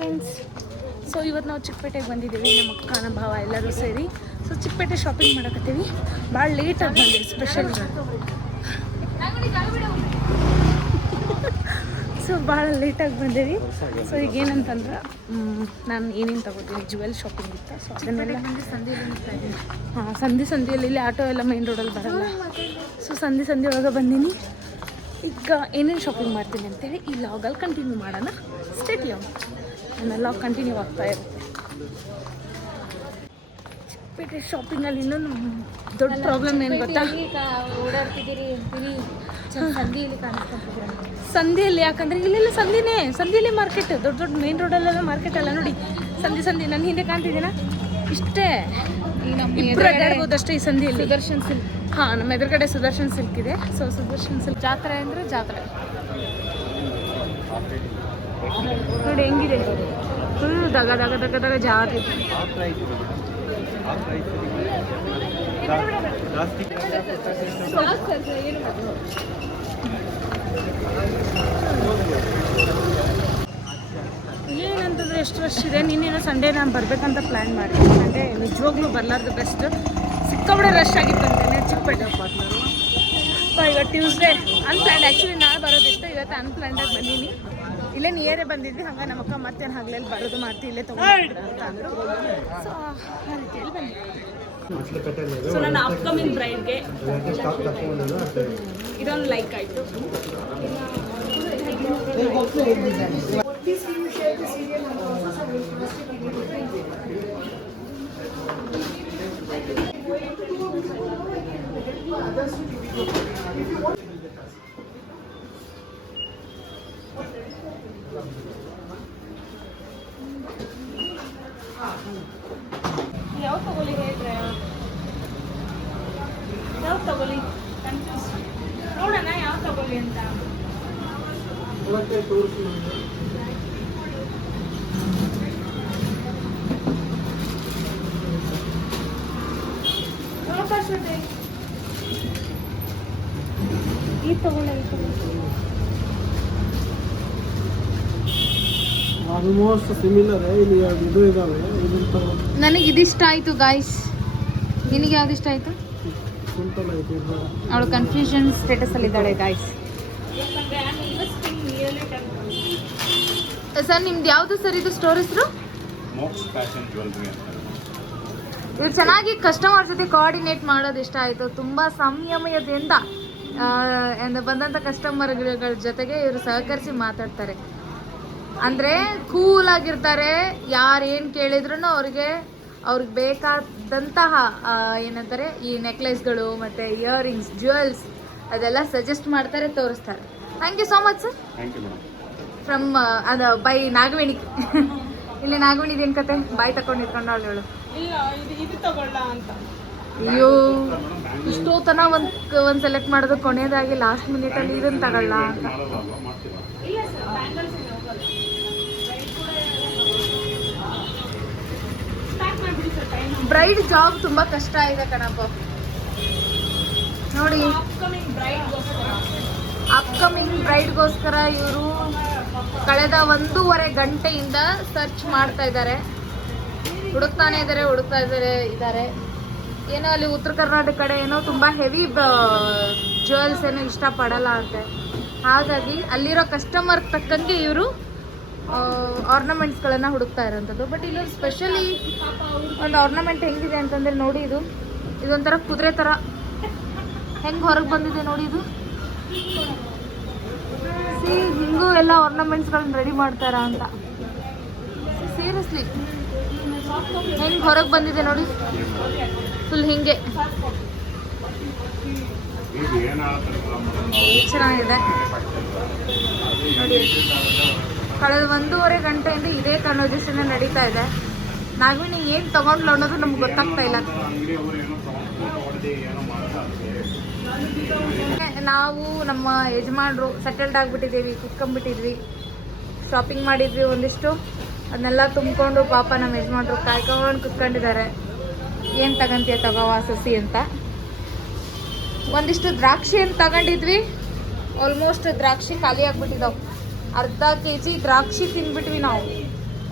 Friends, so ಇವತ್ತು ನಾವು ಚಿಕ್ಕಪೇಟೆಗೆ ಬಂದಿದ್ದೀವಿ. ನಮ್ಮ ಅಕ್ಕ ನಮ್ಮ ಭಾವ ಎಲ್ಲರೂ ಸೇರಿ ಸೊ ಚಿಕ್ಕಪೇಟೆ ಶಾಪಿಂಗ್ ಮಾಡಕತ್ತೀವಿ. ಭಾಳ ಲೇಟಾಗಿ ಬಂದಿವಿ ಸ್ಪೆಷಲ್. ಸೊ ಭಾಳ ಲೇಟಾಗಿ ಬಂದೇವಿ. ಸೊ ಈಗ ಏನಂತಂದ್ರೆ ನಾನು ಏನೇನು ತಗೋತೀನಿ ಜ್ಯುವೆಲ್ ಶಾಪಿಂಗ್ ಇತ್ತು. ಸೊ ಅದನ್ನೆಲ್ಲ ಸಂಧಿಯಲ್ಲಿ ಇಲ್ಲಿ ಆಟೋ ಎಲ್ಲ ಮೈನ್ ರೋಡಲ್ಲಿ ಬರಲ್ಲ. ಸೊ ಸಂಧಿ ಒಳಗೆ ಬಂದೀನಿ. ಈಗ ಏನೇನು ಶಾಪಿಂಗ್ ಮಾಡ್ತೀನಿ ಅಂತೇಳಿ ಈ ಲಾಗಲ್ಲಿ ಕಂಟಿನ್ಯೂ ಮಾಡೋಣ. ಸ್ಟೇಟ್ ಲಾಗ್ ನನ್ನ ಲಾಗ್ ಕಂಟಿನ್ಯೂ ಆಗ್ತಾ ಇರುತ್ತೆ. ಚಿಕ್ಕಪೇಟೆ ಶಾಪಿಂಗಲ್ಲಿ ಇನ್ನೊಂದು ದೊಡ್ಡ ಪ್ರಾಬ್ಲಮ್ ಏನು ಗೊತ್ತಾ, ಓಡಾಡ್ತಿದ್ದೀರಿ ಸಂಧಿಯಲ್ಲಿ. ಯಾಕಂದರೆ ಇಲ್ಲೆಲ್ಲ ಸಂಧಿಯಲ್ಲಿ ಮಾರ್ಕೆಟ್, ದೊಡ್ಡ ಮೇನ್ ರೋಡಲ್ಲೆಲ್ಲ ಮಾರ್ಕೆಟ್ ಅಲ್ಲ. ನೋಡಿ ಸಂಧಿ ನನ್ನ ಹಿಂದೆ ಕಾಣ್ತಿದ್ದೀನ, ಇಷ್ಟೇ ಇಬ್ಬರು ಅಡ್ಡಾಡ್ಬೋದು ಅಷ್ಟೇ ಈ ಸಂಧಿಯಲ್ಲಿ. ಸುದರ್ಶನ್ ಸಿಲ್ಕ್. ಹಾಂ, ನಮ್ಮ ಎದುರುಗಡೆ ಸುದರ್ಶನ್ ಸಿಲ್ಕ್ ಇದೆ. ಸೊ ಸುದರ್ಶನ್ ಸಿಲ್ಕ್ ಜಾತ್ರೆ ಅಂದರೆ ಜಾತ್ರೆ ನೋಡಿ ಹೆಂಗಿದೆ, ಫುಲ್ ದಗ ಜಾತ್ರೆ. ಏನಂತಂದ್ರೆ ಎಷ್ಟು ರಶ್ ಇದೆ. ನಿನ್ನೇನೋ ಸಂಡೇ ನಾನು ಬರಬೇಕಂತ ಪ್ಲ್ಯಾನ್ ಮಾಡಿದ್ದೆ. ಸಂಡೇ ನಿಜವಾಗ್ಲೂ ಬರಲಾರ್ದು ಬೆಸ್ಟ್. ಸಿಕ್ಕಾಬಡೆ ರಶ್ ಆಗಿತ್ತು ಅಂತೇನೆ ಚಿಕ್ಕಪೇಟೆ. ಇವತ್ತು ಟ್ಯೂಸ್ಡೇ ಅನ್ಪ್ಲ್ಯಾಂಡ್. ಆ್ಯಕ್ಚುಲಿ ನಾಳೆ ಬರೋದಿತ್ತು, ಇವತ್ತು ಅನ್ಪ್ಲ್ಯಾಂಡಾಗಿ ಬಂದೀನಿ. ಇಲ್ಲೇ ನಿಯರೇ ಬಂದಿದ್ವಿ. ಹಂಗೆ ನಮ್ಮ ಅಕ್ಕ ಮತ್ತೇನು ಹಗಲೆಲ್ಲಿ ಬರೋದು ಮಾಡ್ತಿ ಇಲ್ಲೇ ತೊಗೊಂಡು ಅಂತ ಅಂದರು. ಸೊ ಆ ರೀತಿಯಲ್ಲಿ ಬಂದಿದ್ದೆ. ಸೊ ನನ್ನ ಅಪ್ಕಮಿಂಗ್ ಬ್ರೈಡ್ಗೆ ಇದೊಂದು ಲೈಕ್ ಆಯಿತು. ಯಾವ ತಗೊಳ್ಳಿ ಹೇಳ್ರೆ, ಯಾವ ತಗೊಳ್ಳಿ ಕನ್ಫ್ಯೂಸ್. ನೋಡೋಣ ಯಾವ ತಗೊಳ್ಳಿ ಅಂತ. ಈ ತಗೊಳ್ಳಿ ಆಲ್ಮೋಸ್ಟ್ ಸಿಮಿಲರ್. ಇಲ್ಲಿ ಇದು ಇದಾವೆ. ನನಗೆ ಇದಿಷ್ಟ ಆಯಿತು ಗಾಯ್ಸ್. ನಿನಗೆ ಯಾವ್ದು ಇಷ್ಟ ಆಯಿತು? ಅವಳು ಕನ್ಫ್ಯೂಷನ್ ಸ್ಟೇಟಸಲ್ಲಿ ಇದ್ದಾಳೆ ಗಾಯ್ಸ್. ಸರ್ ನಿಮ್ದು ಯಾವುದು ಸರ್ ಇದು ಸ್ಟೋರ್ ಹೆಸರು? ಇವ್ರು ಚೆನ್ನಾಗಿ ಕಸ್ಟಮರ್ಸ್ ಜೊತೆ ಕೋಆರ್ಡಿನೇಟ್ ಮಾಡೋದು ಇಷ್ಟ ಆಯಿತು. ತುಂಬ ಸಂಯಮದಿಂದ ಬಂದಂಥ ಕಸ್ಟಮರ್ಗಳ ಜೊತೆಗೆ ಇವರು ಸಹಕರಿಸಿ ಮಾತಾಡ್ತಾರೆ. ಅಂದರೆ ಕೂಲಾಗಿರ್ತಾರೆ. ಯಾರು ಏನು ಕೇಳಿದ್ರು ಅವ್ರಿಗೆ ಬೇಕಾದಂತಹ ಏನಂತಾರೆ ಈ ನೆಕ್ಲೆಸ್ಗಳು ಮತ್ತು ಇಯರಿಂಗ್ಸ್, ಜ್ಯುವೆಲ್ಸ್ ಅದೆಲ್ಲ ಸಜೆಸ್ಟ್ ಮಾಡ್ತಾರೆ, ತೋರಿಸ್ತಾರೆ. Thank you so much sir. From ಅದು ಬೈ ನಾಗವೇಣಿ. ಇಲ್ಲಿ ನಾಗವೇಣಿದೇನು ಕತೆ ಬಾಯಿ ತಗೊಂಡು ಇಟ್ಕೊಂಡು ಅವಳು ಅಯ್ಯೋ ಇಷ್ಟೋತನ ಒಂದು ಸೆಲೆಕ್ಟ್ ಮಾಡೋದು, ಕೊನೆಯದಾಗಿ ಲಾಸ್ಟ್ ಮಿನಿಟಲ್ಲಿ ಇದನ್ನು ತಗೊಳ್ಳ ಅಂತ. ಬ್ರೈಡ್ ಜಾಬ್ ತುಂಬ ಕಷ್ಟ ಇದೆ ಕಣಪ್ಪ. ನೋಡಿ ಅಪ್ಕಮಿಂಗ್ ಬ್ರೈಡ್ಗೋಸ್ಕರ ಇವರು ಕಳೆದ 1.5 ಗಂಟೆಯಿಂದ ಸರ್ಚ್ ಮಾಡ್ತಾ ಇದ್ದಾರೆ. ಹುಡುಕ್ತಾ ಇದ್ದಾರೆ. ಏನೋ ಅಲ್ಲಿ ಉತ್ತರ ಕರ್ನಾಟಕ ಕಡೆ ಏನೋ ತುಂಬ ಹೆವಿ ಜ್ಯುವೆಲ್ಸ್ ಏನೋ ಇಷ್ಟಪಡಲ್ಲ ಅಂತೆ. ಹಾಗಾಗಿ ಅಲ್ಲಿರೋ ಕಸ್ಟಮರ್ ತಕ್ಕಂಗೆ ಇವರು ಆರ್ನಮೆಂಟ್ಸ್ಗಳನ್ನು ಹುಡುಕ್ತಾ ಇರೋಂಥದ್ದು. ಬಟ್ ಇಲ್ಲೊಂದು ಸ್ಪೆಷಲಿ ಒಂದು ಆರ್ನಮೆಂಟ್ ಹೆಂಗಿದೆ ಅಂತಂದರೆ ನೋಡಿ, ಇದೊಂಥರ ಕುದುರೆ ಥರ ಹೆಂಗೆ ಹೊರಗೆ ಬಂದಿದೆ ನೋಡಿ. ಇದು ಹಿಂಗೂ ಎಲ್ಲ ಆರ್ನಮೆಂಟ್ಸ್ಗಳನ್ನ ರೆಡಿ ಮಾಡ್ತಾರ ಅಂತ. ಸೀರಿಯಸ್ಲಿ ಹೆಂಗೆ ಹೊರಗೆ ಬಂದಿದೆ ನೋಡಿ, ಫುಲ್ ಹಿಂಗೆ ಚೆನ್ನಾಗಿದೆ ನೋಡಿ. ಕಳೆದ 1.5 ಗಂಟೆಯಿಂದ ಇದೇ ಕನ್ವರ್ಸೇಷನ್ ನಡೀತಾ ಇದೆ. ನಾಗವೇಣಿ ಏನು ತಗೊಂಡ್ಲು ಅನ್ನೋದು ನಮ್ಗೆ ಗೊತ್ತಾಗ್ತಾ ಇಲ್ಲ. ನಾವು ನಮ್ಮ ಯಜಮಾನ್ರು ಸೆಟಲ್ಡ್ ಆಗಿಬಿಟ್ಟಿದ್ದೀವಿ, ಕುತ್ಕೊಂಡ್ಬಿಟ್ಟಿದ್ವಿ. ಶಾಪಿಂಗ್ ಮಾಡಿದ್ವಿ ಒಂದಿಷ್ಟು, ಅದನ್ನೆಲ್ಲ ತುಂಬಿಕೊಂಡು ಪಾಪ ನಮ್ಮ ಯಜಮಾನ್ರು ಕಾಯ್ಕೊಂಡು ಕುತ್ಕೊಂಡಿದ್ದಾರೆ. ಏನು ತಗೊಂತೀಯ ತಗೋವಾ ಸಸಿ ಅಂತ. ಒಂದಿಷ್ಟು ದ್ರಾಕ್ಷಿ ಅಂತ ತಗೊಂಡಿದ್ವಿ. ಆಲ್ಮೋಸ್ಟ್ ದ್ರಾಕ್ಷಿ ಖಾಲಿ ಆಗಿಬಿಟ್ಟಿದ್ದಾವೆ. ಅರ್ಧ kg ದ್ರಾಕ್ಷಿ ತಿಂದ್ಬಿಟ್ವಿ ನಾವು.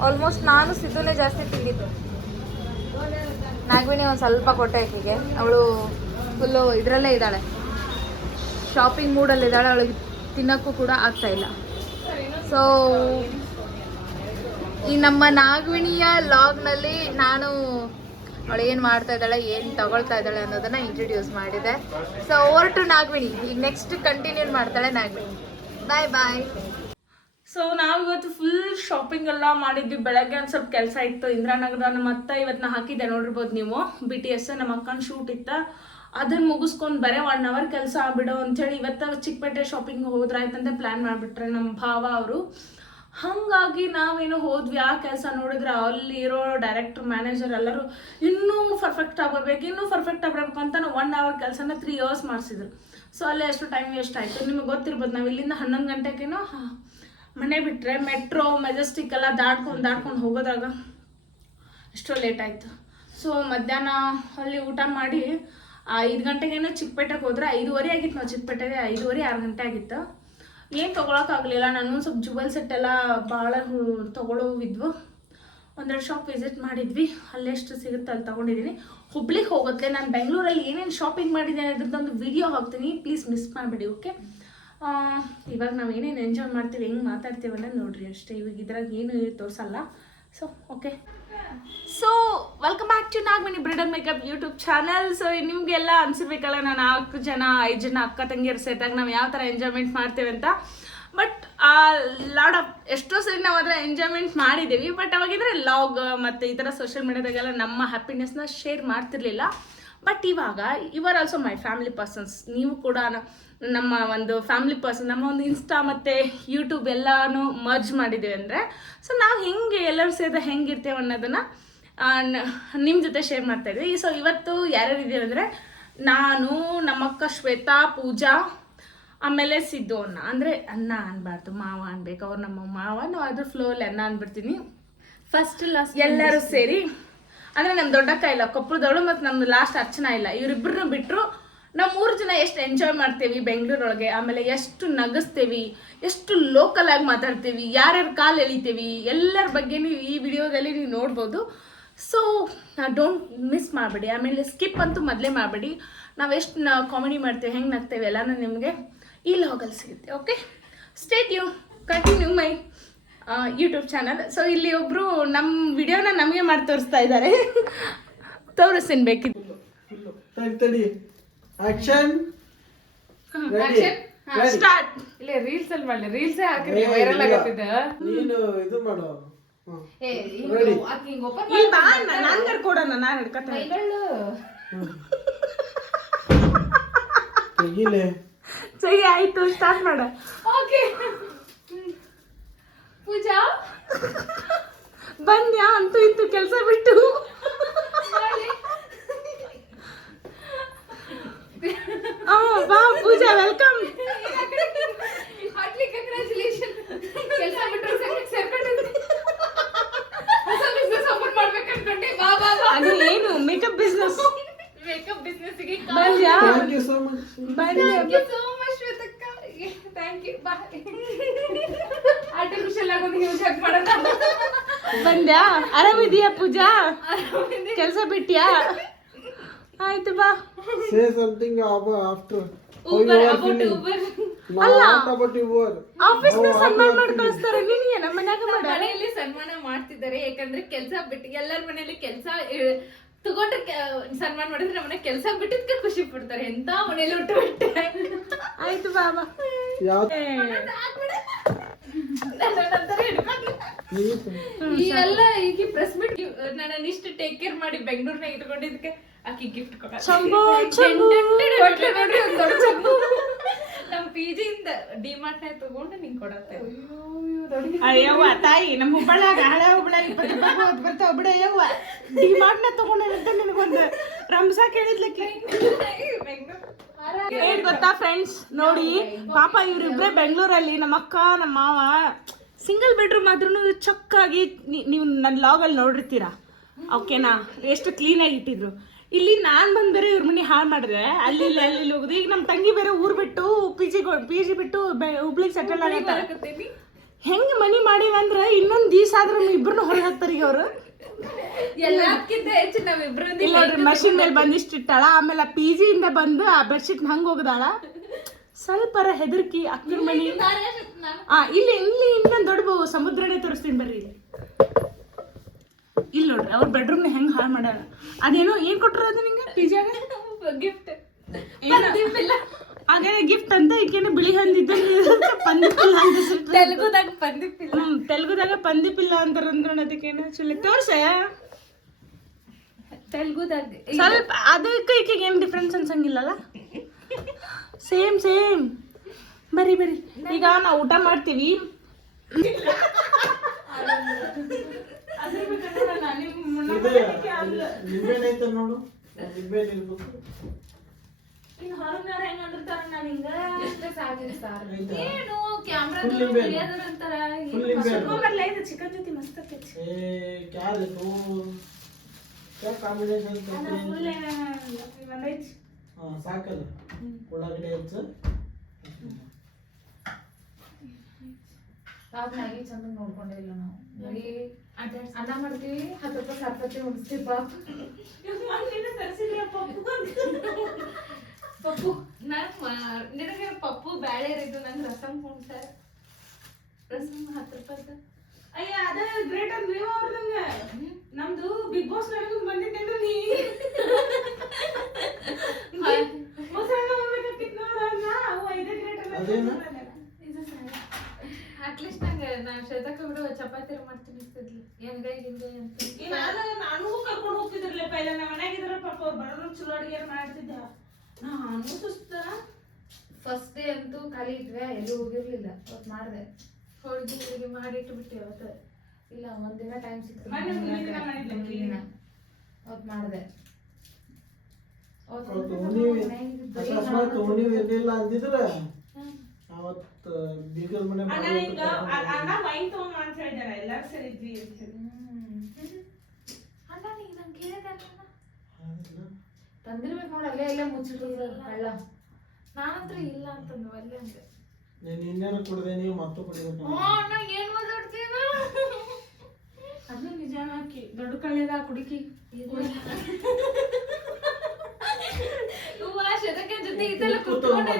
ಆಲ್ಮೋಸ್ಟ್ ನಾನು ಸಿದ್ದುನೇ ಜಾಸ್ತಿ ತಿಂದಿದ್ದು. ನಾಗವಿನಿ ಒಂದು ಸ್ವಲ್ಪ ಕೊಟ್ಟೆ ಆಕೆಗೆ. ಅವಳು ಫುಲ್ಲು ಇದರಲ್ಲೇ ಇದ್ದಾಳೆ, ಶಾಪಿಂಗ್ ಮೂಡಲ್ಲಿದ್ದಾಳೆ. ಅವಳಿಗೆ ತಿನ್ನೋಕ್ಕೂ ಕೂಡ ಆಗ್ತಾ ಇಲ್ಲ. ಸೊ ಈ ನಮ್ಮ ನಾಗವಿಣಿಯ ಲಾಗ್ನಲ್ಲಿ ನಾನು ಅವಳು ಏನು ಮಾಡ್ತಾ ಇದ್ದಾಳೆ, ಏನು ತಗೊಳ್ತಾ ಇದ್ದಾಳೆ ಅನ್ನೋದನ್ನ ಇಂಟ್ರೊಡ್ಯೂಸ್ ಮಾಡಿದೆ. So over to Nagavini. ಈಗ ನೆಕ್ಸ್ಟ್ ಕಂಟಿನ್ಯೂ ಮಾಡ್ತಾಳೆ ನಾಗವಿಣಿ. ಬಾಯ್ ಬಾಯ್. ಸೊ ನಾವು ಇವತ್ತು ಫುಲ್ ಶಾಪಿಂಗ್ ಎಲ್ಲ ಮಾಡಿದ್ವಿ. ಬೆಳಗ್ಗೆ ಒಂದು ಸ್ವಲ್ಪ ಕೆಲಸ ಇತ್ತು ಇಂದಿರಾನಗರ. ನಮ್ಮ ಅತ್ತ ಇವತ್ತು ನಾ ಹಾಕಿದ್ದೆ ನೋಡಿರ್ಬೋದು ನೀವು, BTS ನಮ್ಮ ಅಕ್ಕನ ಶೂಟ್ ಇತ್ತ. ಅದನ್ನ ಮುಗಿಸ್ಕೊಂಡು ಬರೀ 1 hour ಕೆಲಸ ಆಗ್ಬಿಡೋ ಅಂಥೇಳಿ ಇವತ್ತು ಚಿಕ್ಕಪೇಟೆ ಶಾಪಿಂಗ್ ಹೋದ್ರಾಯ್ತಂತ ಪ್ಲ್ಯಾನ್ ಮಾಡಿಬಿಟ್ರೆ ನಮ್ಮ ಭಾವ ಅವರು. ಹಾಗಾಗಿ ನಾವೇನು ಹೋದ್ವಿ. ಆ ಕೆಲಸ ನೋಡಿದ್ರೆ ಅಲ್ಲಿರೋ ಡೈರೆಕ್ಟರ್, ಮ್ಯಾನೇಜರ್ ಎಲ್ಲರೂ ಇನ್ನೂ ಪರ್ಫೆಕ್ಟ್ ಆಗಬೇಕು, ಇನ್ನೂ ಪರ್ಫೆಕ್ಟ್ ಆಗಬೇಕು ಅಂತ ನಾವು 1 hour ಕೆಲಸನ 3 hours ಮಾಡಿಸಿದ್ರು. ಸೊ ಅಲ್ಲೇ ಎಷ್ಟು ಟೈಮ್ ವೇಸ್ಟ್ ಆಯಿತು. ನಿಮಗೆ ಗೊತ್ತಿರ್ಬೋದು, ನಾವು ಇಲ್ಲಿಂದ 11 ಗಂಟೆಗೇನೋ ಮನೆ ಬಿಟ್ಟರೆ ಮೆಟ್ರೋ ಮೆಜೆಸ್ಟಿಕ್ ಎಲ್ಲ ದಾಟ್ಕೊಂಡು ಹೋಗೋದಾಗ ಎಷ್ಟೋ ಲೇಟ್ ಆಯಿತು. ಸೊ ಮಧ್ಯಾಹ್ನ ಅಲ್ಲಿ ಊಟ ಮಾಡಿ 5 ಗಂಟೆಗೇನೋ ಚಿಕ್ಕಪೇಟೆಗೆ ಹೋದ್ರೆ 5:30 ಆಗಿತ್ತು. ನಾವು ಚಿಕ್ಕಪೇಟೆಗೆ 5:30 6 ಗಂಟೆ ಆಗಿತ್ತು. ಏನು ತೊಗೊಳಕ್ಕಾಗಲಿಲ್ಲ. ನಾನು ಸ್ವಲ್ಪ ಜುವೆಲ್ ಸೆಟ್ ಎಲ್ಲ ಭಾಳ ತೊಗೊಳ್ಳೋವಿದ್ವು. ಒಂದೆರಡು ಶಾಪ್ ವಿಸಿಟ್ ಮಾಡಿದ್ವಿ. ಅಲ್ಲೆಷ್ಟು ಸಿಗುತ್ತೆ ಅಲ್ಲಿ ತೊಗೊಂಡಿದ್ದೀನಿ. ಹುಬ್ಳಿಗೆ ಹೋಗುತ್ತೆ. ನಾನು ಬೆಂಗಳೂರಲ್ಲಿ ಏನೇನು ಶಾಪಿಂಗ್ ಮಾಡಿದ್ದೀನಿ ಅದ್ರದ್ದೊಂದು ವಿಡಿಯೋ ಹಾಕ್ತೀನಿ, ಪ್ಲೀಸ್ ಮಿಸ್ ಮಾಡಿಬಿಡಿ. ಓಕೆ, ಇವಾಗ ನಾವು ಏನೇನು ಎಂಜಾಯ್ ಮಾಡ್ತೀವಿ, ಹೆಂಗೆ ಮಾತಾಡ್ತೀವಿ ಅನ್ನೋದು ನೋಡ್ರಿ ಅಷ್ಟೇ. ಇವಾಗ ಇದ್ರಾಗ ಏನು ತೋರಿಸಲ್ಲ. So okay, so welcome back to Nagamani bridal makeup YouTube channel. So ನಿಮಗೆಲ್ಲ ಅನ್ಸಿರ್ಬೇಕಲ್ಲ, ನಾನು 4 ಜನ 5 ಜನ ಅಕ್ಕ ತಂಗಿಯರು ಸೇರಿದಾಗ ನಾವು ಯಾವ ಥರ ಎಂಜಾಯ್ಮೆಂಟ್ ಮಾಡ್ತೇವೆ ಅಂತ. ಬಟ್ ಎಷ್ಟೋ ಸರಿ ನಾವು ಅದರ ಎಂಜಾಯ್ಮೆಂಟ್ ಮಾಡಿದ್ದೀವಿ. ಬಟ್ ಅವಾಗಿದ್ರೆ ಲಾಗ್ ಮತ್ತು ಈ ಥರ ಸೋಷಿಯಲ್ ಮೀಡಿಯಾದಾಗೆಲ್ಲ ನಮ್ಮ ಹ್ಯಾಪಿನೆಸ್ನ ಶೇರ್ ಮಾಡ್ತಿರ್ಲಿಲ್ಲ. ಬಟ್ ಇವಾಗ you are also my family persons. ನೀವು ಕೂಡ ನಮ್ಮ ಒಂದು ಫ್ಯಾಮಿಲಿ ಪರ್ಸನ್. ನಮ್ಮ ಒಂದು ಇನ್ಸ್ಟಾ ಮತ್ತು ಯೂಟ್ಯೂಬ್ ಎಲ್ಲನೂ ಮರ್ಜ್ ಮಾಡಿದ್ದೀವಿ ಅಂದರೆ, ಸೊ ನಾವು ಹೆಂಗೆ ಎಲ್ಲರೂ ಸೇರಿದ ಹೆಂಗಿರ್ತೇವೆ ಅನ್ನೋದನ್ನು ನಿಮ್ಮ ಜೊತೆ ಶೇರ್ ಮಾಡ್ತಾಯಿದ್ವಿ. ಸೊ ಇವತ್ತು ಯಾರ್ಯಾರು ಇದ್ದೀವಿ ಅಂದರೆ, ನಾನು, ನಮ್ಮಕ್ಕ ಶ್ವೇತಾ, ಪೂಜಾ, ಆಮೇಲೆ ಸಿದ್ದು ಅಣ್ಣ. ಅಂದರೆ ಅಣ್ಣ ಅನ್ಬಾರ್ದು, ಮಾವ ಅನ್ಬೇಕು. ಅವ್ರು ನಮ್ಮ ಮಾವ, ನಾವು ಅದ್ರ ಫ್ಲೋಲ್ಲಿ ಅಣ್ಣ ಅಂದ್ಬಿಡ್ತೀನಿ. ಫಸ್ಟ್ ಲಾಸ್ಟ್ ಎಲ್ಲರೂ ಸೇರಿ, ಅಂದರೆ ನಮ್ಮ ದೊಡ್ಡಕ್ಕ ಇಲ್ಲ ಕೊಪ್ಪಳದವಳು, ಮತ್ತು ನಮ್ದು ಲಾಸ್ಟ್ ಅರ್ಚನಾ ಇಲ್ಲ. ಇವರಿಬ್ಬರನ್ನು ಬಿಟ್ಟರು ನಾವು 3 ಜನ ಎಷ್ಟು ಎಂಜಾಯ್ ಮಾಡ್ತೇವಿ ಬೆಂಗಳೂರೊಳಗೆ. ಆಮೇಲೆ ಎಷ್ಟು ನಗಿಸ್ತೇವಿ, ಎಷ್ಟು ಲೋಕಲ್ ಆಗಿ ಮಾತಾಡ್ತೀವಿ, ಯಾರ್ಯಾರು ಕಾಲು ಎಳಿತೀವಿ, ಎಲ್ಲರ ಬಗ್ಗೆ ನೀವು ಈ ವಿಡಿಯೋದಲ್ಲಿ ನೀವು ನೋಡ್ಬೋದು. ಸೊ ಡೋಂಟ್ ಮಿಸ್ ಮಾಡಬೇಡಿ. ಆಮೇಲೆ ಸ್ಕಿಪ್ ಅಂತೂ ಮೊದಲೇ ಮಾಡಬೇಡಿ. ನಾವು ಎಷ್ಟು ಕಾಮಿಡಿ ಮಾಡ್ತೇವೆ, ಹೆಂಗೆ ನಗ್ತೇವೆ ಎಲ್ಲನೂ ನಿಮಗೆ ಈ ಲಾಗಲ್ಲಿ ಸಿಗುತ್ತೆ. Okay, stay tune, continue my YouTube channel. So ಇಲ್ಲಿ ಒಬ್ಬರು ನಮ್ಮ ವಿಡಿಯೋನ ನಮಗೆ ಮಾಡಿ ತೋರಿಸ್ತಾ ಇದ್ದಾರೆ. ತೋರಿಸ್ತೀನಿ ಬೇಕಿದ್ದು. Action start. ಇಲ್ಲ ರೀಲ್ಸ್ ಅಲ್ಲಿ ಮಾಡಲಿ, ರೀಲ್ಸೇ ಹಾಕಿದ್ರೆ ವೈರಲ್ ಆಗತ್ತಿದೆ. ನೀನು ಇದು ಮಾಡು. ನಾನು ಹಿಡ್ಕೊಡೋಣ, ನಾನು ಹಿಡ್ಕೊತೇನೆ. ತೆಗಿಲೆ. ಸರಿ ಆಯ್ತು, ಸ್ಟಾರ್ಟ್ ಮಾಡ. ಓಕೆ, ಪೂಜಾ ಬಂದ್ಯಾ ಅಂತೂ ಇಂತೂ ಕೆಲಸ ಬಿಟ್ಟು. ಬಾ ಪೂಜಾ, ವೆಲ್ಕಮ್. ಕಂಗ್ರಾಚುಲೇಷನ್. ಕೆಲಸ ಬಿಟ್ಟರು ಸೇರ್ಕೊಂಡಿದ್ದೀನಿ. ಹೊಸ ಬಿಸ್ನೆಸ್ ಓಪನ್ ಮಾಡ್ಬೇಕು ಅನ್ಕೊಂಡೆ. ಬಾ ಬಾ ಬಾ. ಅದು ಏನು ಮೇಕಪ್ ಬಿಸ್ನೆಸ್? ಮೇಕಪ್ ಬಿಸ್ನೆಸ್ ಗೆ ಬಂದ್ಯಾ? Thank you so much. Thank you so much ಶ್ವೇತಕ್ಕ. Thank you. ಬಾ. ಆರ್ಟಿಫಿಷಿಯಲ್ ಆಗೋದು ಯೂಸ್ ಆಗಿ ಮಾಡೋಣ. ಬಂದ್ಯಾ? ಆರಾಮಿದೀಯಾ ಪೂಜಾ? ಕೆಲಸ ಬಿಟ್ಯಾ? ಆಯ್ತು ಬಾ. Say something after. Uber, about Uber. ಅಲ್ಲ, ಆಫೀಸ್ ನ ಸನ್ಮಾನ ಮಾಡಿ ಕಳಿಸ್ತಾರೆ. ನೀನು ನಮ್ಮ ಮನ್ಯಾಗ ಮಾಡ. ಮನೆಯಲ್ಲಿ ಸನ್ಮಾನ ಮಾಡ್ತಿದ್ದಾರೆ. ಯಾಕಂದ್ರೆ ಕೆಲಸ ಬಿಟ್ಟು ಎಲ್ಲರ ಮನೆಯಲ್ಲಿ ಕೆಲಸ ತಗೊಂಡ್ರೆ ಸನ್ಮಾನ ಮಾಡಿದ್ರೆ ನಮ್ಮ ಮನೆ ಕೆಲಸ ಬಿಟ್ಟಿದ್ಕೆ ಖುಷಿ ಪಡ್ತಾರೆ. ಎಂತ ಮನೇಲಿ ಊಟ ಬಿಟ್ಟೆ. ಆಯ್ತು ಬಾಬಾ. ಈ ಎಲ್ಲ ಈಗ ಪ್ರೆಸ್ ಮೀಟ್ ನನ್ನ ಇಷ್ಟು ಟೇಕ್ ಕೇರ್ ಮಾಡಿ ಬೆಂಗಳೂರಿನಾಗ ಇಟ್ಕೊಂಡಿದ್ದಕ್ಕೆ ಆಕಿ ಗಿಫ್ಟ್ ಕೊಡ. ನಮ್ PG ಇಂದ ಡಿಮಾರ್ಟ್ ನ ತಗೊಂಡು ನಿಂಗೆ ಕೊಡತ್ತೆ. ಅಯ್ಯವ್ವ ತಾಯಿ, ನಮ್ಮ ಹುಬ್ಬಳ್ಳಿಯಾಗ ಹಳೆ ಹುಬ್ಬಳ್ಳಿ 20 ರೂಪಾಯಿ ಬರ್ತಾವ ಬಿಡ. ಅಯ್ಯವ್ವ ಡಿಮಾರ್ಟ್ ನ ತಗೊಂಡಿರಂತ ನಿನಗೊಂದು ರಂಸ ಕೇಳಿದ್ಲಕ್ಕೆ. ಏನ್ ಗೊತ್ತಾ ಫ್ರೆಂಡ್ಸ್, ನೋಡಿ ಪಾಪ ಇವ್ರಿಬ್ರೆ ಬೆಂಗಳೂರಲ್ಲಿ, ನಮ್ಮ ಅಕ್ಕ ನಮ್ಮ ಮಾವ ಸಿಂಗಲ್ ಬೆಡ್ರೂಮ್ ಆದ್ರೂ ಚಕ್ಕಾಗಿ ನೀವು ನನ್ನ ಲಾಗಲ್ಲಿ ನೋಡಿರ್ತೀರಾ. ಓಕೆನಾ, ಎಷ್ಟು ಕ್ಲೀನಾಗಿ ಇಟ್ಟಿದ್ರು. ಇಲ್ಲಿ ನಾನು ಬಂದು ಬೇರೆ ಇವ್ರ ಮನೆ ಹಾಳು ಮಾಡಿದೆ. ಅಲ್ಲಿ ಹೋಗುದು. ಈಗ ನಮ್ಮ ತಂಗಿ ಬೇರೆ ಊರು ಬಿಟ್ಟು ಪಿ ಜಿ ಬಿಟ್ಟು ಹುಬ್ಳಿಗೆ ಸೆಟಲ್ ಆಗೈತೆ. ಹೆಂಗ್ ಮನಿ ಮಾಡಿವಂದ್ರ ಇನ್ನೊಂದ್ ದಿವಸ ಆದ್ರೆ ಇಬ್ರನ್ನ ಹೊರಗೆ ಹಾಕ್ತಾರ ಈಗ ಅವ್ರು. ಎಲ್ಲಕ್ಕಿಂತ ಹೆಚ್ಚು ನಾವಿಬ್ರು ಇಲ್ಲ ನೋಡ್ರಿ ಮಷಿನ್ ಮೇಲೆ ಬಂದಿಷ್ಟಿಟ್ಟಾಳ. ಆಮೇಲೆ PG ಇಂದ ಬಂದು ಆ ಬೆಡ್ಶೀಟ್ ಹಂಗ ಹೋಗದಾಳ. ಸ್ವಲ್ಪರ ಹೆದರ್ಕಿ ಅಕ್ಕನ ಮನಿ. ಇಲ್ಲಿ ಇಲ್ಲಿ ಇನ್ನೊಂದ್ ದೊಡ್ಡ ಸಮುದ್ರನೇ ತೋರಿಸ್ತೀನಿ ಬರ್ರಿ. ಇಲ್ಲಿ ನೋಡ್ರಿ ಅವ್ರ ಬೆಡ್ರೂಮ್ನ ಹೆಂಗ್ ಹಾಳು ಮಾಡ್ಯಾರ. ಅದೇನೋ ಏನ್ ಕೊಟ್ರ ಅದು ನಿಂಗೆ ಪಿಜ್ಜಾಗ ಗಿಫ್ಟ್ ಅದೇ ಗಿಫ್ಟ್ ಅಂತ ಈಗೇನು ಬಿಳಿ ಹಂದಿದ್ದ ಪಂದಿಪಿಲ್ಲ ಅಂತ ತೆಲುಗುದಾಗ ಪಂದಿಪಿಲ್ಲ. ತೆಲುಗುದಾಗ ಪಂದಿಪಿಲ್ಲ ಅಂತಾರ ಅಂದ್ರೆ ಅದಕ್ಕೇನು ಚುಲಿ ತೋರ್ಸ. ತೆಲುಗುದಾಗ ಸ್ವಲ್ಪ ಅದಕ್ಕೆ ಈಕೆಗೆ ಏನು ಡಿಫ್ರೆನ್ಸ್ ಅನ್ಸಂಗಿಲ್ಲಲ್ಲ. Same same. ಬರಿ ಬರಿ ಈಗ ನಾವು ಊಟ ಮಾಡ್ತೀವಿ. ನಿಂಬೆಹಣ್ಣು ಐತೆ ನೋಡು, ನಿಂಬೆಹಣ್ಣು ಇರ್ಬೇಕು. ಏನು ಕ್ಯಾಮ್ರಾ ಅಂತಾರ ಚಿಕನ್ ಜೊತೆ ಮಸ್ತ್ ಆಗ್ತೈತಿ. क्या देखो क्या ಕಾಂಬಿನೇಷನ್ ಸಾಕಲ್ಲ ಒಳಗಡೆ ಹೆಚ್ಚು. ನಾವು ಮ್ಯಾಗಿ ಚಂದ ನೋಡ್ಕೊಂಡೇ ಇಲ್ಲ. ನಾವು ಬರೀ ಅನ್ನ ಮಾಡ್ತೀವಿ, 10 ರೂಪಾಯಿ ಸರ್ಪತ್ತಿ ಉಣಿಸ್ತೀವಿ. ಪಪ್ಪು ನಿನಗೆ ಪಪ್ಪು ಬ್ಯಾಳೆ ಇರಿದ್ದು ನಂಗೆ ರಸಮ್ ಉಣ್ಸ. ರಸಮ್ 10 ರೂಪಾಯಿ. ಅಯ್ಯ ಅದ ಗ್ರೇಟ್ ಅಂದ್ರೆ ಅವ್ರದಂಗ ನಮ್ದು ಬಿಗ್ ಬಾಸ್ ನಡೆದು ಬಂದಿದ್ದೇನು ನೀ ಅಟ್ಲೀಸ್ಟ್ ನಂಗೆ ನಾನು ಶ್ವೇತಕ್ಕ ಬಿಡು ಚಪಾತಿ ಮಾಡ್ತೀನಿ ಹೆಂಗೈ ಹಿಂಗೆ ಅಂತ ನಾನು ಕರ್ಕೊಂಡು ಹೋಗ್ತಿದ್ರಲ್ಲಪ್ಪ. ಇಲ್ಲ ನಮ್ಮ ಮನ್ಯಾಗಿದ್ರ ಪಾಪ ಅವ್ರು ಬರೋರು ಚಲೋ ಅಡುಗೆ ಮಾಡ್ತಿದ್ದ. ನಾನು ಸುಸ್ತ. ಫಸ್ಟ್ ಡೇ ಅಂತೂ ಖಾಲಿ ಇದ್ವಿ, ಎಲ್ಲೂ ಹೋಗಿರ್ಲಿಲ್ಲ. ಅವತ್ತು ಮಾಡಿದೆ ಹೋಳಿಗೆ ಮಾಡಿಟ್ಟು ಬಿಟ್ಟೆ. ಅವತ್ತು ಇಲ್ಲ ಒಂದಿನ ಟೈಮ್ ಸಿಕ್ತು. ಅವತ್ತು ಮಾಡಿದೆ. ನೀವು ಏನಿಲ್ಲ ಅಂದಿದ್ರೆ ಅವತ್ತು ಬೀಗಲ್ ಮನೆ ಅಣ್ಣ ವೈನ್ ತಗೊಂಡ್ ಅಂತ ಹೇಳಿದಾರ. ಎಲ್ಲಾರು ಸೇರಿದ್ವಿ ಅಂತ ಹೇಳಿ. ಅಣ್ಣ ನೀಗ ನಂಗೆ ಕೇಳಿದಲ್ಲ ತಂದಿರ್ಬೇಕು ನೋಡಿ. ಅಲ್ಲೇ ಎಲ್ಲ ಮುಚ್ಚಿಟ್ರು ಕಳ್ಳ. ನಾನಂತ್ರ ಇಲ್ಲ ಅಂತಂದು ಅಲ್ಲೇ ಅಂದೆ. ನೀನು ಇನ್ನೇನು ಕುಡ್ದೆ, ನೀವು ಮತ್ತು ಕುಡಿಬೇಕು. ಅಣ್ಣ ಏನ್ ಮಾತಾಡ್ತೀನ? ಅದು ನಿಜಾನ. ಹಾಕಿ ದೊಡ್ಡ ಕಳ್ಳಿದ ಕುಡಿಕಿ ಶತಕ ಜೊತೆ ಇದೆಲ್ಲ ಕುತ್ಕೊಂಡೆ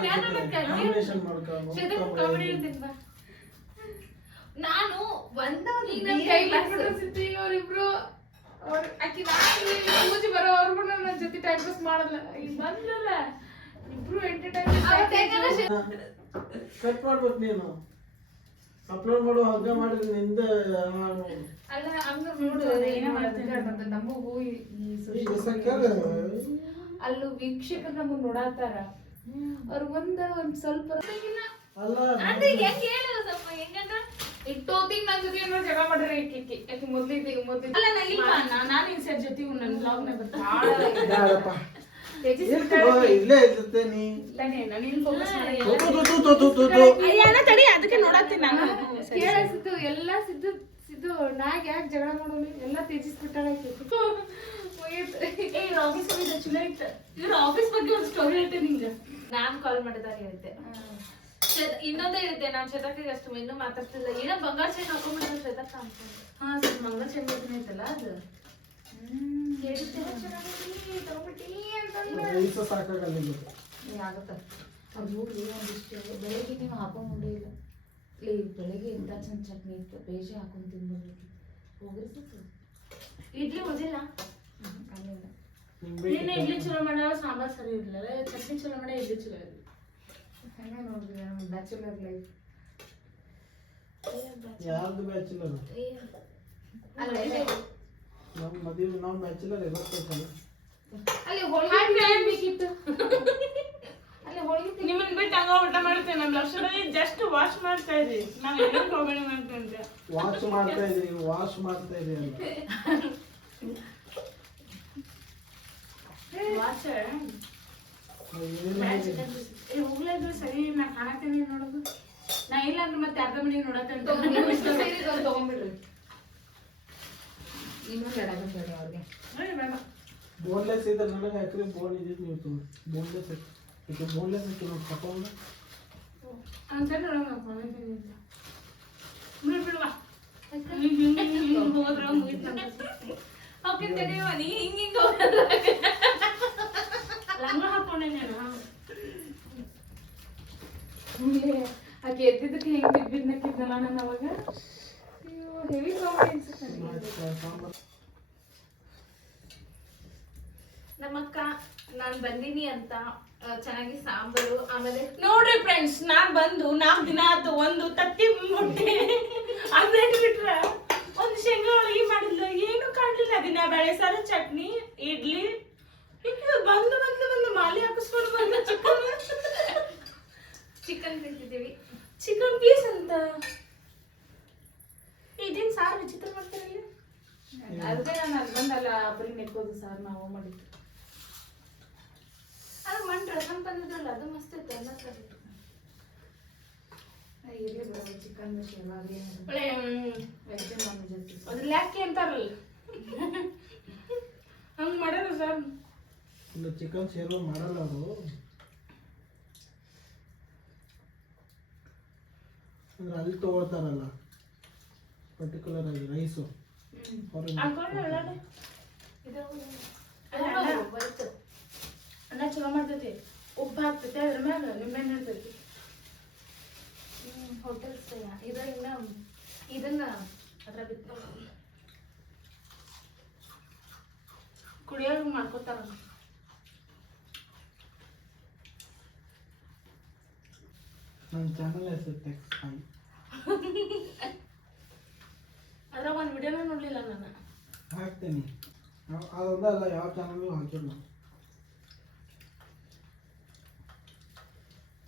ನಾನು ಅವರಿಬ್ರು ಆಕಿ ಪೂಜೆ ಬರೋ ಅವ್ರಿಗೂ ನನ್ನ ಜೊತೆ ಟೈಮ್ ಪಾಸ್ ಮಾಡಲ್ಲ. ಈಗ ಬಂದ್ರಲ್ಲ ಇಬ್ರು ಎಂಟರ್ಟೈನ್ಮೆಂಟ್ ಕಟ್ ಮಾಡ್ಬೇಕು. ನೀನು ಅಪ್ಲೋಡ್ ಮಾಡೋ ಹಗ್ಗ ಮಾಡಿದ್ರೆ ನಿಂದ ಅಲ್ಲ ಹಂಗ ನೋಡು ಏನೋ ಮಾಡ್ತೀನಿ. ನಮಗೂ ಅಲ್ಲೂ ವೀಕ್ಷಕರು ನಮಗ್ ನೋಡಾತಾರ. ಅವ್ರ ಒಂದ್ ಸ್ವಲ್ಪ ಅಂದ್ರೆ ಹೆಂಗ್ ಹೇಳು ಸ್ವಲ್ಪ ಹೆಂಗಂದ್ರ ಇಟ್ಟೋತಿಗ್ ನನ್ ಜೊತೆ ಏನೋ ಜಗಳ ಮಾಡ್ರಿ. ಯಾಕೆ ಮೊದ್ಲಿದ್ದ ಅಲ್ಲ ನಾ ಇಲ್ಲ ನಾನು ಇನ್ಸರ್ ಜೊತೆ ನನ್ನ ಬ್ಲಾಗ್ ನ ಬರ್ತಾ ಇಲ್ಲೇ ಇರ್ತೇ ನೀ. ತಡಿ ಅದಕ್ಕೆ ನೋಡತ್ತೀನಿ ನಾನು. ಕೇಳಿಸಿದ್ದು ಎಲ್ಲ ಸಿದ್ದು ನಾಗ ಯಾಕೆ ಜಗಳ ಮಾಡೋನು ಎಲ್ಲ ತ್ಯಜಿಸ್ಬಿಟ್ಟಾಳ. ಇವ್ರ ಆಫೀಸ್ ಬಗ್ಗೆ ಒಂದು ಸ್ಟೋರಿ ಹೇಳ್ತೇನೆ ನಿಂಗೆ. ನಾನ್ ಕಾಲ್ ಮಾಡಿದಾಗ ಹೇಳ್ತೆ. ಇನ್ನೊಂದೇ ಇರುತ್ತೆ. ನಾನ್ ಶ್ವೇತಕ್ಕೆ ಅಷ್ಟು ಇನ್ನೂ ಮಾತಾಡ್ತಿಲ್ಲ. ಏನೋ ಬಂಗಾರ ಚೈನ್ ಹಾಕೊಂಡ್ಬಿಟ್ಟು ಶ್ವೇತಕ್ಕ ಅನ್ಕೊಂಡೆ. ಹಾ ಸ್ವಲ್ಪ ಮಂಗಳ ಚೈನ್ ಐತಲ್ಲ ಅದು ಆಗುತ್ತ. ಅದು ನೋಡ್ರಿ ಒಂದಿಷ್ಟು ಬೆಳಗ್ಗೆ ನೀವು ಹಾಕೊಂಡೇ ಇಲ್ಲ. ಬೆಳಗ್ಗೆ ಎಂತ ಚಂದ ಚಟ್ನಿ ಇತ್ತು, ಬೇಜ ಹಾಕೊಂಡ್ ತಿನ್ಬೇಕು. ಹೋಗ್ರಿ ಇಡ್ಲಿ ಉಳಿದಿಲ್ಲ. ನಿನ್ನೆ ಇಡ್ಲಿ ಚಲೋ ಮಾಡ್ಯಾವ, ಸಾಂಬಾರ್ ಸರಿ ಇರ್ಲಿಲ್ಲ. ಚಟ್ನಿ ಚಲೋ ಮಾಡ್ಯ, ಇಡ್ಲಿ ಚಲೋ ಇರಲಿಲ್ಲ. ಹಂಗ ನೋಡ್ರಿ ಬ್ಯಾಚುಲರ್ ಲೈಫ್. ಯಾರ್ದು ಬ್ಯಾಚುಲರ್? ನಮ್ಮ ಮದುವೆ ನಾವು ಬ್ಯಾಚುಲರ್ ಇರಬೇಕಲ್ಲ. ಅಲ್ಲಿ ಹೋಳಿಗೆ ಬೇಕಿತ್ತು. ಅಲ್ಲಿ ಹೋಳಿಗೆ ನಿಮ್ಮನ್ನ ಬಿಟ್ಟು ಹಂಗ ಊಟ ಮಾಡ್ತೇನೆ. ನಮ್ಮ ಲಕ್ಷದಲ್ಲಿ ಜಸ್ಟ್ ವಾಶ್ ಮಾಡ್ತಾ ಇದ್ರಿ. ನಾವು ಏನೋ ಕಾಮಿಡಿ ಮಾಡ್ತೇವೆ. ವಾಶ್ ಮಾಡ್ತಾ ಇದ್ರಿ, ವಾಶ್ ಮಾಡ್ತಾ ಇದ್ರಿ ಅಂತ ವಾಚ್ ಹೋಗ್ಲಾದ್ರು ಸರಿ. ನಾ ಕಾಣತೇನೆ ನೋಡೋದು. ನಾ ಇಲ್ಲ ಅಂದ್ರೆ ಮತ್ತೆ ಅರ್ಧ ಮನೆಗೆ ನೋಡತ್ತೇನೆ. ತಗೊಂಡ್ಬಿಡ್ರಿ. ಇನ್ನೂ ಬೇಡ ಅವ್ರಿಗೆ. ಬೋನ್ಲೆಸ್ ಇದ್ರೆ ನನಗೆ ಹಾಕ್ರಿ. ಬೋನ್ ಇದ್ದಿದ್ದು ನೀವು ತಗೊಂಡು ಬೋನ್ಲೆಸ್ ಐತಿ. ಬೋನ್ಲೆಸ್ ಐತಿ ನೋಡಿ ತಗೊಂಡು ಅಂತ ನೋಡೋಣ. ಬಿಡುವ ಹೋದ್ರ ಮುಗಿತ್ ಓಕೆ ತಡೆಯುವ ನೀ ಹಿಂಗ ಲಂಗ ಹಾಕೊಂಡೆ ನಾನು ಆಕೆ ಎದ್ದಿದ್ದಕ್ಕೆ ಹೆಂಗ್ ಬಿದ್ದಿದ್ನಕ್ಕಿದ್ನ ನಾನು ಅವಾಗ ಹೆವಿ ಕಾಮಿಡಿ ಅನ್ಸುತ್ತೆ ನಮ್ಮಕ್ಕ ನಾನ್ ಬಂದೀನಿ ಅಂತ ಚೆನ್ನಾಗಿ ಸಾಂಬಾರು ಆಮೇಲೆ ನೋಡ್ರಿ ಫ್ರೆಂಡ್ಸ್ ನಾನ್ ಬಂದು 4 ದಿನ ಆತು ಒಂದು ತತ್ತಿ ಮುಟ್ಟೆ ಅದೇನ್ ಬಿಟ್ರ ಒಂದು ಶೇಂಗಾ ಹೋಳಿಗೆ ಮಾಡಿಲ್ಲ ಏನು ಕಾಣ್ಲಿಲ್ಲ ದಿನ ಬೇಳೆ ಸಾರು ಚಟ್ನಿ ಇಡ್ಲಿ ಬಂದು ಬಂದು ಬಂದು ಮಾಲೆ ಹಾಕಿಸ್ಕೊಂಡು ಬಂದ ಚಿಕನ್ ತಿಂತಿದ್ದೀವಿ ಚಿಕನ್ ಪೀಸ್ ಅಂತ ಇದೇನ್ ಸಾರು ವಿಚಿತ್ರ ಮಾಡ್ತಾರಲ್ಲ ಅದೇ ನಾನು ಅಲ್ಲಿ ಬಂದಲ್ಲ ಬರೀ ನೆಕ್ಕೋದು ಸಾರ್ ನಾವು ಮಾಡಿದ್ದು ಅದು ಮಣ್ ರಸಂ ಬಂದಿದ್ರಲ್ಲ ಅದು ಮಸ್ತ್ ಇತ್ತು ಎಲ್ಲ ಸರಿ ಇರ್ಲಿ ಬಿಡೋದು ಚಿಕನ್ ಯಾವಾಗಲೇ ವೆಜ್ ನಾನ್ ವೆಜ್ ಅದ್ರಲ್ಲಿ ಯಾಕೆ ಅಂತಾರಲ್ಲ ಹಂಗ್ ಮಾಡ್ಯಾರ ಸರ್ ಇಲ್ಲ ಚಿಕನ್ ಶೇರ್ವ ಮಾಡಲ್ಲ ಅವರು ಅಂದ್ರೆ ಅಲ್ಲಿ ತಗೊಳ್ತಾರಲ್ಲ ಪರ್ಟಿಕ್ಯುಲರ್ ಆಗಿ ರೈಸು ಬರುತ್ತೆ ಅನ್ನ ಚಲೋ ಮಾಡ್ತೈತಿ ಉಪ್ಪು ಹಾಕ್ತೈತಿ ಅದ್ರ ಮ್ಯಾಗ ನಿಂಬೆಹಣ್ಣು ಇರ್ತೈತಿ ಹೋಟೆಲ್ ಸ್ಟೇ ಇದು ಇನ್ನ ಇದನ್ನ ಅದ್ರ ಬಿತ್ತು ಕುಡಿಯೋರ್ಗು ಮಾಡ್ಕೊತಾರ ನನ್ನ ಚಾನಲ್ ಹೆಸರು ಟೆಕ್ಸ್ ಫೈ ಅದ್ರಾಗ ಒಂದು ವಿಡಿಯೋನ ನೋಡ್ಲಿಲ್ಲ ನಾನು ಹಾಕ್ತೀನಿ ಅದೊಂದಲ್ಲ ಯಾವ ಚಾನಲ್ಗೂ ಹಾಕಿಲ್ಲ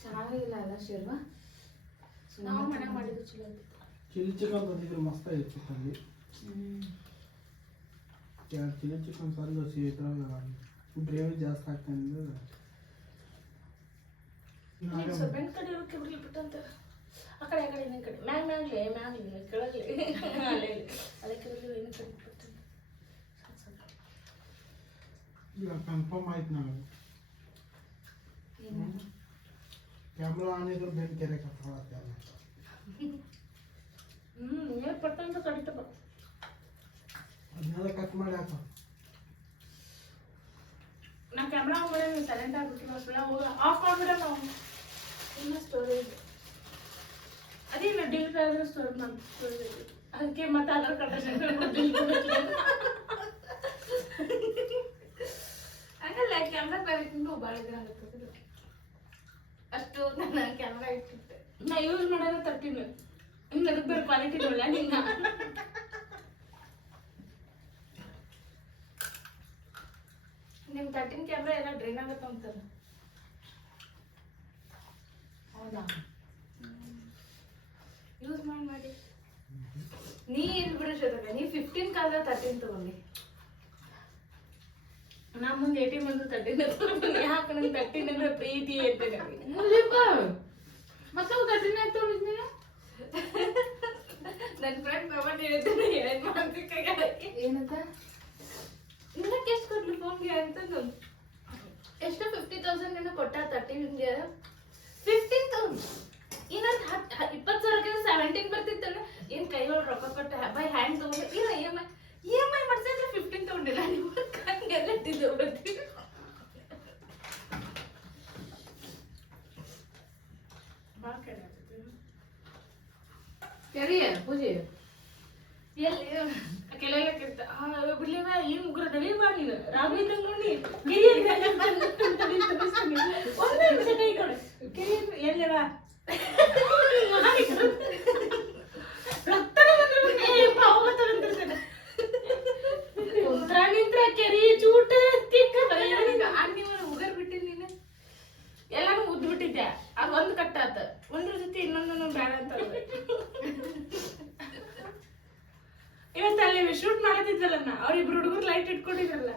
ಚೆನ್ನಾಗಿಲ್ಲ ಅಲ್ಲ ಶೇರ್ವಾ ನಾವು ಮನೆ ಮಾಡಿದ್ದು ಚಲೋ ಐತಿ ಚಿಲ್ಲಿ ಚಿಕನ್ ತಂದಿದ್ರೆ ಮಸ್ತಾಗಿತ್ತು ಅಲ್ಲಿ 2 ಚಿಲ್ಲಿ ಚಿಕನ್ ಸಾರು ದೋಸೆ ಇದ್ರಾಗ ಗ್ರೇವಿ ಜಾಸ್ತಿ ಹಾಕ್ತಂದ್ರೆ ಬೆಂಡ್ ಕಡೆ ಇರೋಕೆ ಬಿಡ್ಲಿ ಬಿಟ್ಟಂತ ಆ ಕಡೆ ಈ ಕಡೆ ಮ್ಯಾಗ್ಲಿ ಕೆಳಗ್ಲಿ ಅಲ್ಲೇ ಅದಕ್ಕೆ ಬಿಡ್ಲಿ ಏನು ಕಡೆ ಬಿಟ್ಟಂತ ಈಗ ಕನ್ಫರ್ಮ್ ಆಯ್ತು ನನಗೆ ಕ್ಯಾಮ್ರಾ ಆನ್ ಇದ್ರೆ ಬೆನ್ ಕೆರೆ ಕಟ್ಕೊಳತ್ತೆ ಅಲ್ಲ ಏನು ಪಟ್ಟಂತ ಕಡಿತಪ್ಪ ಅದನ್ನೆಲ್ಲ ಕಟ್ ಮಾಡಿ ಹಾಕ ನಾ ಕ್ಯಾಮ್ರಾ ಆನ್ ಮಾಡಿ ಸೈಲೆಂಟ್ ಆಗ್ಬಿಟ್ಟಿಲ್ಲ ಸುಳ್ಳ ಹೋಗ ಆಫ್ ಮಾಡ್ಬಿಡ ನಾವು ಇಲ್ಲ ಸ್ಟೋರೇಜ್ ಅದೇನು ಡಿಲೀಟ್ ಆದ್ರೆ ಸ್ಟೋರೇಜ್ ಮಾಡಿ ಸ್ಟೋರೇಜ್ ಅದಕ್ಕೆ ಮತ್ತೆ ಅದರ ಹಂಗಲ್ಲ ಕ್ಯಾಮ್ರಾ ಕ್ವಾಲಿಟಿನೂ ಭಾಳ ದಿನ ಆಗುತ್ತೆ ಅಷ್ಟು ನನ್ನ ಕ್ಯಾಮ್ರಾ ಇಟ್ಟಿದ್ದೆ ನಾ ಯೂಸ್ ಮಾಡೋದು 13 ಇನ್ನು ಅದಕ್ಕೆ ಬೇರೆ ಕ್ವಾಲಿಟಿ ನೋಡಲ್ಲ ನಿನ್ನ ನಿಮ್ಮ 13 ಕ್ಯಾಮ್ರಾ ಎಲ್ಲ ಡ್ರೈನ್ ಆಗುತ್ತೆ ಅಂತಾರೆ ಹೌದಾ ಯೂಸ್ ಮಾಡಿ ನೀ ಇಲ್ಲಿ ಬಿಡು ಶ್ವೇತಕ್ಕ ನೀ 15 ಕಾಲ 13 ತಗೊಂಡಿ ನಾ ಮುಂದೆ 18 ಬಂದು 13 ಯಾಕೆ ನಂಗೆ 13 ಅಂದ್ರೆ ಪ್ರೀತಿ ಅಂತ ಮತ್ತೆ 13 ಆಯ್ತು ತಗೊಂಡಿದ್ನಿ ನನ್ನ ಫ್ರೆಂಡ್ ಬಾಬಾ ಹೇಳಿದ್ರೆ ಏನ್ ಮಾಡ್ಬೇಕಾಗ ಏನಂತ ಇನ್ನಕ್ಕೆ ಎಷ್ಟು ಕೊಟ್ಲು ಫೋನ್ಗೆ ಅಂತಂದು ಎಷ್ಟು 50,000 ಏನೋ ಕೊಟ್ಟ 13ಗೆ 15,000 ಇನ್ನೊಂದು 20,000ಕ್ಕೆ 17 ಬರ್ತಿತ್ತಲ್ಲ ಏನ್ ಕೈ ಒಳಗೆ ರೊಕ್ಕ ಕೊಟ್ಟ ಬೈ ಹ್ಯಾಂಡ್ ತಗೊಂಡು ಇಲ್ಲ EMI ಮಾಡ್ಸಿದ್ರೆ 15 ತಗೊಂಡಿಲ್ಲ ನೀವು ಎಲ್ಲ ಇಟ್ಟಿದ್ದು ಬರ್ತೀವಿ ಭಾಳ ಕಡೆ ಆಗ್ತೈತಿ ಸರಿಯ ಪೂಜೆ ಎಲ್ಲಿ ಕೆಲೆಲ್ಲ ಕೆಟ್ಟ ಬಿಡ್ಲಿವ ಏನು ಉಗ್ರದವಿ ಬಾ ನೀನು ರಾಗಿ ತಂಗೊಂಡಿ ಒಂದೇ ನಿಮಿಷ ಕೈ ಕೊಡು ಎಲ್ಲಿವ ರಕ್ತನ ನಿಂತ್ರ ಕೆರಿ ಚೂಟ ತಿಕ್ಕ ನೀವು ಉಗರ್ ಬಿಟ್ಟಿನಿ ನೀನು ಎಲ್ಲಾನು ಉದ್ದು ಬಿಟ್ಟಿದ್ದೆ ಅದು ಒಂದು ಕಟ್ಟಾತ ಒಂದ್ರ ಜೊತೆ ಇನ್ನೊಂದನ್ನು ಬೇಡ ಅಂತ ಇವತ್ತಲ್ಲಿ ಶೂಟ್ ಮಾಡತಿದ್ರಲ್ಲ ಅವ್ರಿಬ್ರು ಹುಡುಗರು ಲೈಟ್ ಇಟ್ಕೊಂಡಿದ್ರಲ್ಲ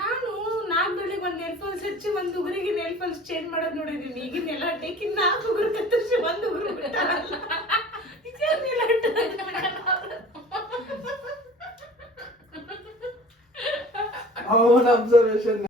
ನಾನು 4 ಬೆಳಿಗ್ಗೆ ಒಂದು ನೆಲ್ ಫಾಲ್ಸ್ ಹಚ್ಚಿ ಒಂದು ಉಗುರಿಗೆ ನೆಲ್ ಫಾಲ್ಸ್ ಚೇಂಜ್ ಮಾಡೋದು ನೋಡಿದೀನಿ ಈಗಿನ ಎಲ್ಲ ಟೇಕಿ 4 ಉಗುರು ಕತ್ತರಿಸಿ ಒಂದು ಉಗುರು ಬಿಟ್ಟಾರಲ್ಲ ಅವನ ಅಬ್ಸರ್ವೇಷನ್